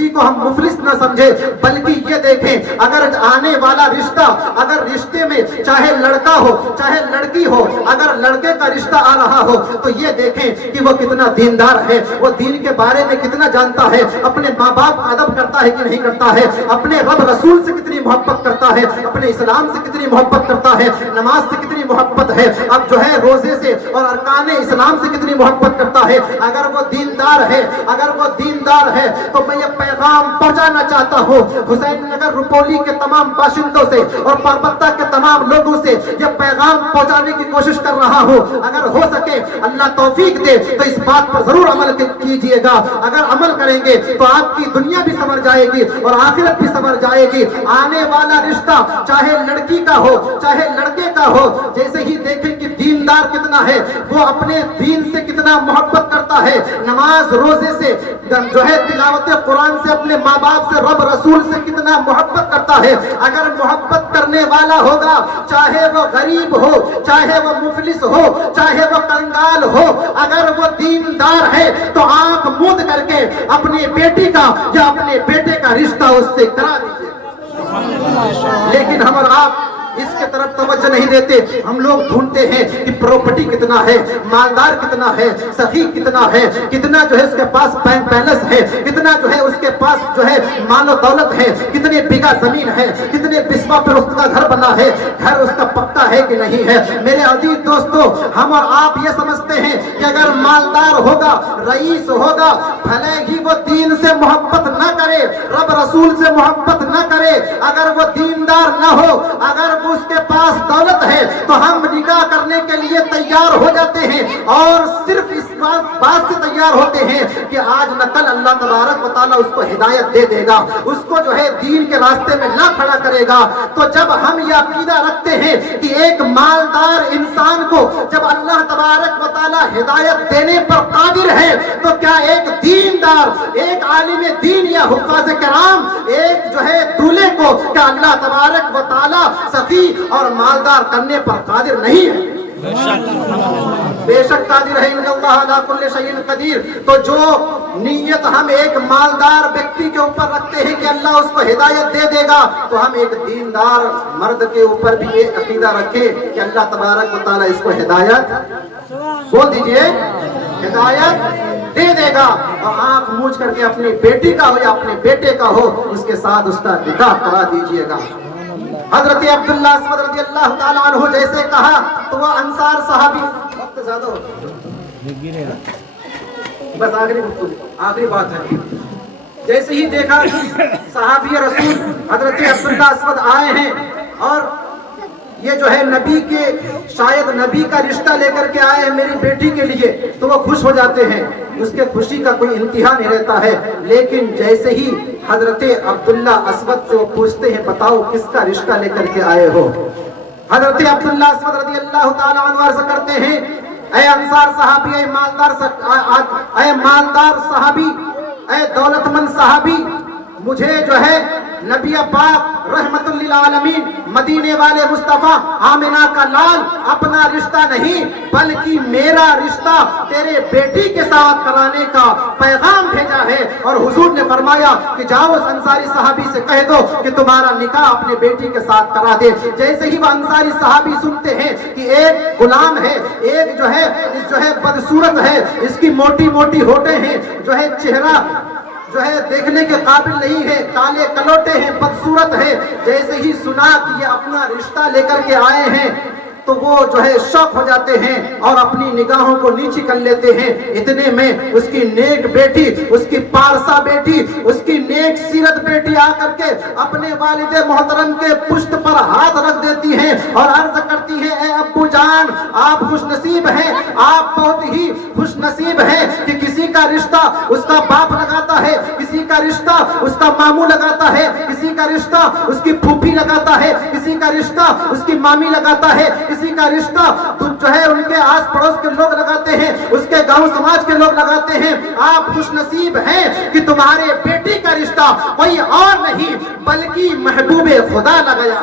को हम मुफलिस न समझे, बल्कि ये देखें अगर आने वाला रिश्ता, अगर रिश्ते में चाहे लड़का हो चाहे लड़की हो, अगर लड़के का रिश्ता आ रहा हो तो ये देखें कि वो कितना दीनदार है, वो दीन के बारे में कितना जानता है, अपने माँ बाप का अदब करता है कि नहीं करता है, अपने रब रसूल से कितनी मोहब्बत करता है, अपने इस्लाम से कितनी मोहब्बत करता है, नमाज से कितनी मोहब्बत है, अब रोजे से और अरकाने इस्लाम से कितनी मोहब्बत करता है। अगर वो दीनदार है, अगर वो दीनदार है तो मैं ये पैगाम पहुंचाना चाहता हूँ हुसैन नगर रुपौली के तमाम बाशिंदों से और परबत्ता के तमाम लोगों से ये पैगाम पहुंचाने की कोशिश कर रहा हूँ। अगर हो सके अल्लाह तौफीक दे तो इस बात पर जरूर अमल कीजिएगा। अगर अमल करेंगे तो आपकी दुनिया भी संवर जाएगी और आखिरत भी संवर जाएगी। आने वाला रिश्ता चाहे लड़की का हो चाहे लड़के का हो, जैसे ही देखें कि दीनदार कितना है, वो अपने दीन से कितना मोहब्बत करता है, नमाज रोजे से तिलावत कुरान से, अपने माँ बाप से, रब रसूल से कितना मोहब्बत करता है। अगर मोहब्बत करने वाला होगा, चाहे वो गरीब हो चाहे वो मुफलिस हो चाहे वो कंगाल हो, अगर वो दीनदार है तो आंख मूंद करके अपनी बेटी का या अपने बेटे का रिश्ता उससे करा दीजिए। लेकिन हम और आप इसके तरफ तवज्जो नहीं देते। हम लोग ढूंढते हैं कि प्रॉपर्टी कितना है, मालदार कितना है, सखी कितना है, कितना उसके पास बैंक बैलेंस है, कितना उसके पास मालो दौलत है, कितने बीघा जमीन है, कितने बिस्वा पर उसका घर बना है, घर उसका पक्का है कि नहीं है। मेरे अजीज दोस्तों, हम और आप ये समझते हैं कि अगर मालदार होगा, रईस होगा, भले ही वो दीन से मोहब्बत न करे, रब रसूल से मोहब्बत न करे, अगर वो दीनदार न हो, अगर उसके पास दौलत है तो हम निकाह करने के लिए तैयार हो जाते हैं और सिर्फ इस बात से तैयार होते हैं कि आज न कल अल्लाह तबारक व तआला उसको हिदायत दे देगा, उसको दीन के रास्ते में ला खड़ा करेगा। तो जब हम यह अकीदा रखते हैं कि एक मालदार इंसान को जब अल्लाह तबारक व तआला हिदायत देने पर कादिर है, तो क्या एक दीनदार, एक आलिम दीन या हुफ़ाज़ किराम, एक दूल्हे को क्या अल्लाह तबारक व तआला सखी और मालदार करने पर कादिर नहीं है? बेशक कादिर है। इन्नल्लाह अला कुल्लि शैइन कदीर। तो जो नीयत हम एक मालदार व्यक्ति के ऊपर रखते हैं कि अल्लाह उसको हिदायत दे देगा, तो हम एक दीनदार मर्द के ऊपर भी ये अकीदा रखें कि अल्लाह तबारक व तआला इसको हिदायत, बोल दीजिए, हिदायत दे देगा। और आंख मूंझ करके अपनी बेटी का हो या अपने बेटे का हो, उसके साथ उसका निकाह करा दीजिएगा। हजरत अब्दुल्ला अस्वद रज़ियल्लाहु ताला अन्हु जैसे कहा तो वह अंसार सहाबी, वक्त ज्यादा हो, बस आखिरी बात है। जैसे ही देखा सहाबी रसूल हजरत अब्दुल्ला अस्वद आए हैं और ये नबी के, शायद नबी का रिश्ता लेकर के आए हैं मेरी बेटी के लिए, तो वो खुश हो जाते हैं, उसके खुशी का कोई इंतहा नहीं रहता है। लेकिन जैसे ही हजरत अब्दुल्ला अस्वद से वो पूछते हैं माताओ किसका रिश्ता लेकर के आए हो, हजरत अब्दुल्ला अस्वद रज़ियल्लाहु ताला अन्हु अर्ज़ करते हैं, ऐ अंसार सहाबी, ऐ मालदार सहाबी, ऐ दौलतमंद सहाबी, मुझे नबी पाक रहमतुल लिल आलमीन मदीने वाले मुस्तफा आमिना का लाल अपना रिश्ता नहीं बल्कि मेरा रिश्ता तेरे बेटी के साथ कराने का पैगाम भेजा है। और हुजूर ने फरमाया कि जाओ उस अंसारी सहाबी से कह दो कि तुम्हारा निकाह अपने बेटी के साथ करा दे। जैसे ही वह अंसारी सहाबी सुनते हैं कि एक गुलाम है, एक बदसूरत है, इसकी मोटी मोटी होठें हैं, चेहरा देखने के काबिल नहीं है, काले कलोटे हैं, बदसूरत है, जैसे ही सुना कि ये अपना रिश्ता लेकर के आए हैं تو وہ جو ہے شوق ہو جاتے ہیں اور اپنی نگاہوں کو نیچی کر لیتے ہیں. اتنے میں اس کی نیک بیٹی، اس کی پارسا بیٹی، اس کی نیک سیرت بیٹی آ کر کے اپنے والد محترم کے پشت پر ہاتھ رکھ دیتی ہیں اور عرض کرتی ہیں اے ابو جان آپ خوش نصیب ہیں، آپ بہت ہی خوش نصیب ہیں کہ کسی کا رشتہ اس کا باپ لگاتا ہے، کسی کا رشتہ اس کا ماموں لگاتا ہے، کسی کا رشتہ اس کی پھوپھی لگاتا ہے، کسی کا رشتہ اس کی مامی لگاتا ہے، کسی کا رشتہ جو ہے ان کے آس پڑوس کے لوگ لگاتے ہیں، اس کے گاؤں سماج کے لوگ لگاتے ہیں. آپ خوش نصیب ہیں کہ تمہارے بیٹی کا رشتہ کوئی اور نہیں بلکہ محبوب خدا لگایا.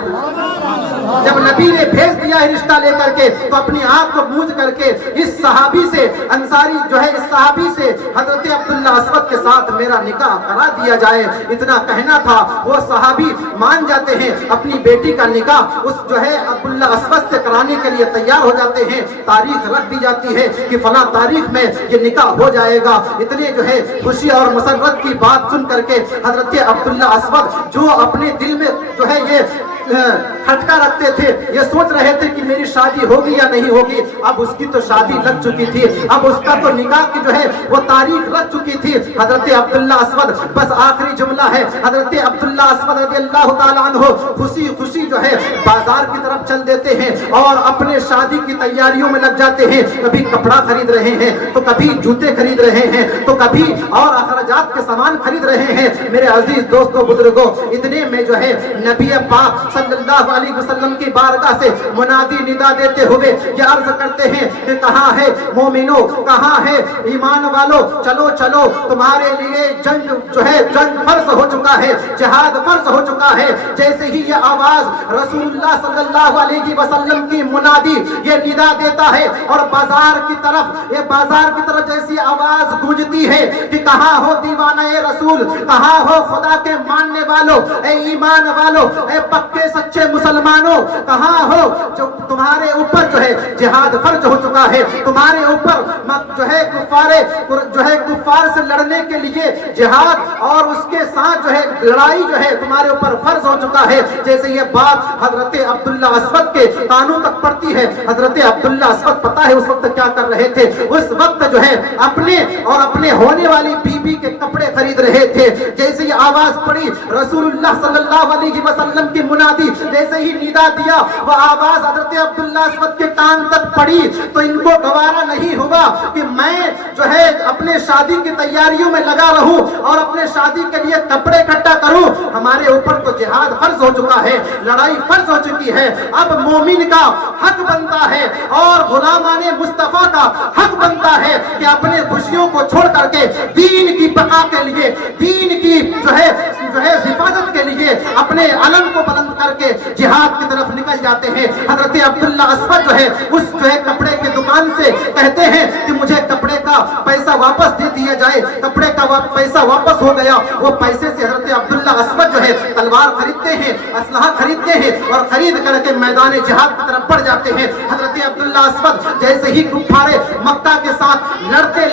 جب نبی نے بھیج دیا ہے رشتہ لے کر کے تو اپنی آنکھ کو موجھ کر کے اس صحابی سے انصاری جو ہے اس صحابی سے حضرت عبداللہ اسود کے ساتھ میرا نکاح کرا دیا جائے، اتنا کہنا تھا. وہ صحابی مان جاتے ہیں، اپنی بیٹی کا نکاح اس جو ہے عبداللہ اسود سے کرانے کے لیے تیار ہو جاتے ہیں. تاریخ رکھ دی جاتی ہے کہ فلاں تاریخ میں یہ نکاح ہو جائے گا. اتنے جو ہے خوشی اور مسرت کی بات سن کر کے حضرت عبداللہ اسود جو اپنے دل میں جو ہے یہ کھٹکا رکھتے تھے، یہ سوچ رہے تھے کہ میری شادی ہوگی یا نہیں ہوگی. اب اس کی تو شادی لگ چکی تھی، اب اس کا تو نکاح کی جو ہے وہ تاریخ لگ چکی تھی. حضرت عبداللہ اسود بس آخری جملہ ہے، حضرت عبداللہ اسود رضی اللہ تعالیٰ عنہ خوشی خوشی جو ہے بازار کی طرف چل دیتے ہیں اور اپنے شادی کی تیاریوں میں لگ جاتے ہیں. کبھی کپڑا خرید رہے ہیں تو کبھی جوتے خرید رہے ہیں تو کبھی اور اخراجات کے سامان خرید رہے ہیں. میرے عزیز دوستوں بزرگوں، اتنے میں جو ہے نبی پاک صلی اللہ علیہ وسلم کی بارگاہ سے منادی ندا دیتے ہوئے یہ عرض کرتے ہیں کہ کہاں ہے مومنو، کہاں ہے ایمان والو، چلو چلو تمہارے لیے جنگ جو ہے جنگ فرض ہو چکا ہے، جہاد فرض ہو چکا ہے. جیسے ہی یہ آواز رسول اللہ صلی اللہ علیہ وسلم کی منادی یہ ندا دیتا ہے اور بازار کی طرف جیسی آواز گونجتی ہے کہ کہاں ہو دیوانہ رسول، کہاں ہو خدا کے ماننے والو، اے ایمان والو، اے پکے سچے مسلمانوں، کہاں ہو جو تمہارے اوپر جو ہے جہاد فرض ہو چکا ہے، تمہارے اوپر جو ہے کفار سے لڑنے کے لیے جہاد اور اس کے ساتھ جو ہے لڑائی جو ہے تمہارے اوپر فرض ہو چکا ہے. جیسے یہ بات حضرت عبداللہ اسود کے کانوں تک پڑتی ہے. حضرت عبداللہ اسود پتہ ہے اس وقت کیا کر رہے تھے؟ اس وقت جو ہے اپنے اور اپنے ہونے والی بیوی کے کپڑے خرید رہے تھے. جیسے یہ آواز پڑی رسول اللہ صلی اللہ علیہ وسلم کی منادی، جیسے ہی ندا دیا وہ آواز حضرت عبداللہ اسود کے کان تک پڑی تو ان کو گوارا نہیں ہوا کہ میں جو ہے اپنے شادی کی تیاریوں میں لگا رہوں اور اپنے شادی کے لیے کپڑے اکٹھا کروں. ہمارے اوپر تو جہاد فرض ہو چکا ہے، لڑائی فرض ہو چکی ہے. اب مومن کا حق بنتا ہے اور غلامان مصطفیٰ کا حق بنتا ہے کہ اپنے خوشیوں کو چھوڑ کر کے دین کی بقا کے لیے، دین کی جو ہے حفاظت کے لیے اپنے علم کو بلند کر کے جہاد کی طرف نکل جاتے ہیں. حضرت عبداللہ اسود جو ہے اس جو ہے کپڑے کی دکان سے کہتے ہیں کہ مجھے کپڑے کا پیسہ واپس دے دیا جائے. کپڑے کا پیسہ واپس ہو گیا. وہ پیسے سے حضرت عبداللہ اسود جو ہے تلوار خریدتے ہیں، اسلحہ خریدتے ہیں اور خرید کر کے میدان جہاد کی طرف بڑھ جاتے ہیں. حضرت عبداللہ اسود جیسے ہی کفار مکہ کے ساتھ لڑتے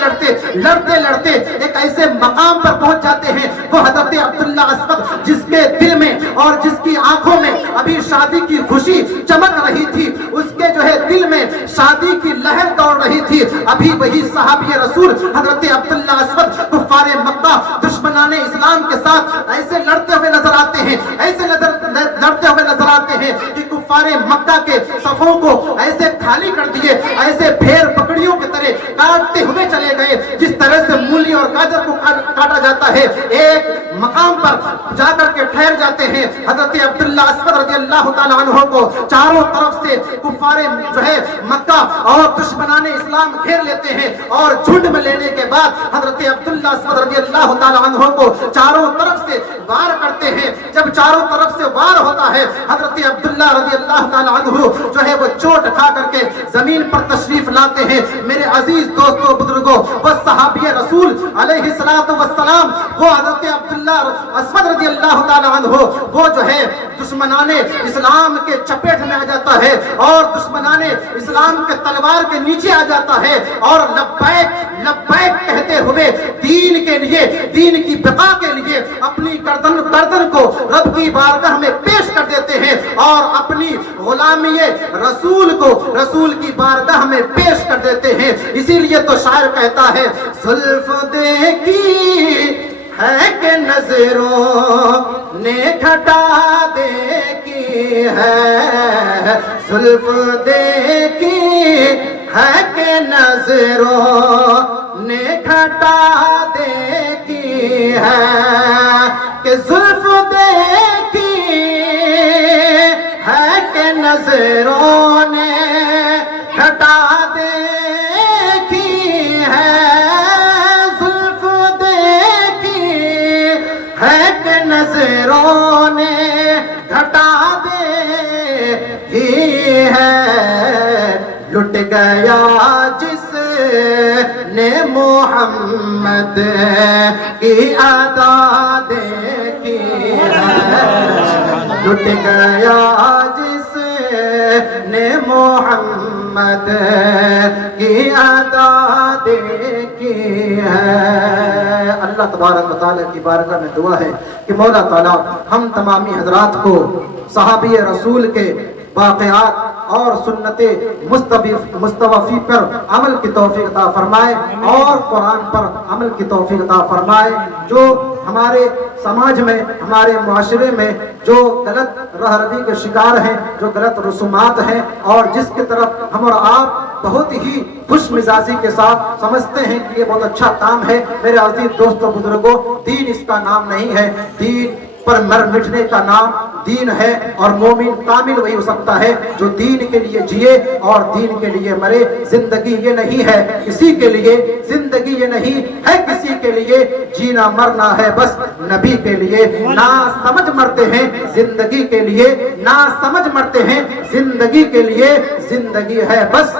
لڑتے ایک ایسے مقام پر پہنچ جاتے ہیں. وہ حضرت عبداللہ اسود جس کے دل میں اور جس کی آنکھوں میں ابھی شادی کی خوشی چمک رہی تھی، اس کے جو ہے دل میں شادی کی لہر دوڑ رہی تھی، ابھی وہی صحابی رسول حضرت عبداللہ اسود کفار مکہ دشمنان اسلام کے ساتھ ایسے لڑتے ہوئے نظر آتے ہیں، ایسے لڑتے ہوئے نظر آتے ہیں کہ کفار مکہ کے صفوں کو ایسے خالی کر دیے، ایسے بھیڑ بکریوں کی طرح کاٹتے ہوئے چلے گئے جس طرح سے مولی اور گاجر کو کاٹا جاتا ہے. ایک مقام پر جا کر کے ٹھہر جاتے ہیں. حضرت عبداللہ اسود رضی اللہ تعالیٰ عنہ کو چاروں طرف سے کفار جو ہے مکہ اور دشمنان اسلام گھیر لیتے ہیں اور جھنڈ میں لینے کے بعد حضرت عبداللہ اسود رضی اللہ تعالیٰ عنہ کو چاروں طرف سے وار کرتے ہیں. جب چاروں طرف سے وار ہوتا ہے حضرت عبداللہ رضی اللہ تعالیٰ عنہ جو ہے وہ چوٹ کھا کر کے زمین پر تشریف لاتے ہیں. میرے عزیز دوستوں بزرگوں، وہ صحابی رسول علیہ السلام وہ حضرت عبداللہ اللہ اسود رضی اللہ تعالی عنہ وہ جو ہے دشمنان اسلام کے چپیٹ میں آ جاتا ہے اور دشمنان اسلام کے تلوار کے نیچے آ جاتا ہے اور لبیک لبیک کہتے ہوئے دین کے لیے، دین کی بقا کے لیے اپنی گردن کو رب کی بارگاہ میں پیش کر دیتے ہیں اور اپنی غلامی رسول کو رسول کی بارگاہ میں پیش کر دیتے ہیں۔ اسی لیے تو شاعر کہتا ہے زلف دیکھی ہے کہ نظروں نے گھٹا دیکھی ہے، زلف دیکھی ہے کہ نظروں نے گھٹا دیکھی ہے، کہ زلف دیکھی ہے کہ نظروں نے گھٹا دیکھی ہے، زلف دیکھی ہے کہ نظروں نے گھٹا دیکھی ہے، لٹ گیا جس نے محمد کی ادا دیکھی ہے، لٹ گیا جس نے محمد کی ادا دیکھی ہے۔ اللہ تبارک و تعالیٰ کی بارگاہ میں دعا ہے کہ مولا تعالیٰ ہم تمامی حضرات کو صحابی رسول کے واقعات اور سنت مصطفی پر عمل کی توفیق عطا فرمائے اور قرآن پر عمل کی توفیق عطا فرمائے۔ جو ہمارے سماج میں، ہمارے معاشرے میں جو غلط راہ روی کے شکار ہیں، جو غلط رسومات ہیں اور جس کی طرف ہم اور آپ بہت ہی خوش مزاجی کے ساتھ سمجھتے ہیں کہ یہ بہت اچھا کام ہے، میرے عزیز دوستوں بزرگوں، دین اس کا نام نہیں ہے۔ دین پر مر مٹنے کا نام دین ہے، اور مومن کامل وہی ہو سکتا ہے جو دین کے لیے جیے اور دین کے لیے مرے۔ زندگی یہ نہیں ہے کسی کے لیے، زندگی یہ نہیں ہے کسی کے لیے، جینا مرنا ہے بس نبی کے لیے۔ نا سمجھ مرتے ہیں زندگی کے لیے، نا سمجھ مرتے ہیں زندگی کے لیے، زندگی ہے بس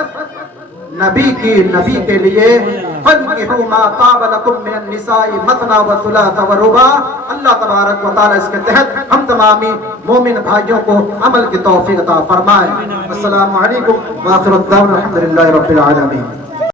نبی کی، نبی کے لیے۔ فَانكِحُوا مَا طَابَ لَكُم مِّنَ النِّسَاءِ مَثْنَىٰ وَثُلَاثَ وَرُبَاعَ۔ اللہ تبارک و تعالیٰ اس کے تحت ہم تمامی مومن بھائیوں کو عمل کی توفیق عطا فرمائے۔ السلام علیکم وآخر الدعوانا الحمدللہ رب العالمین۔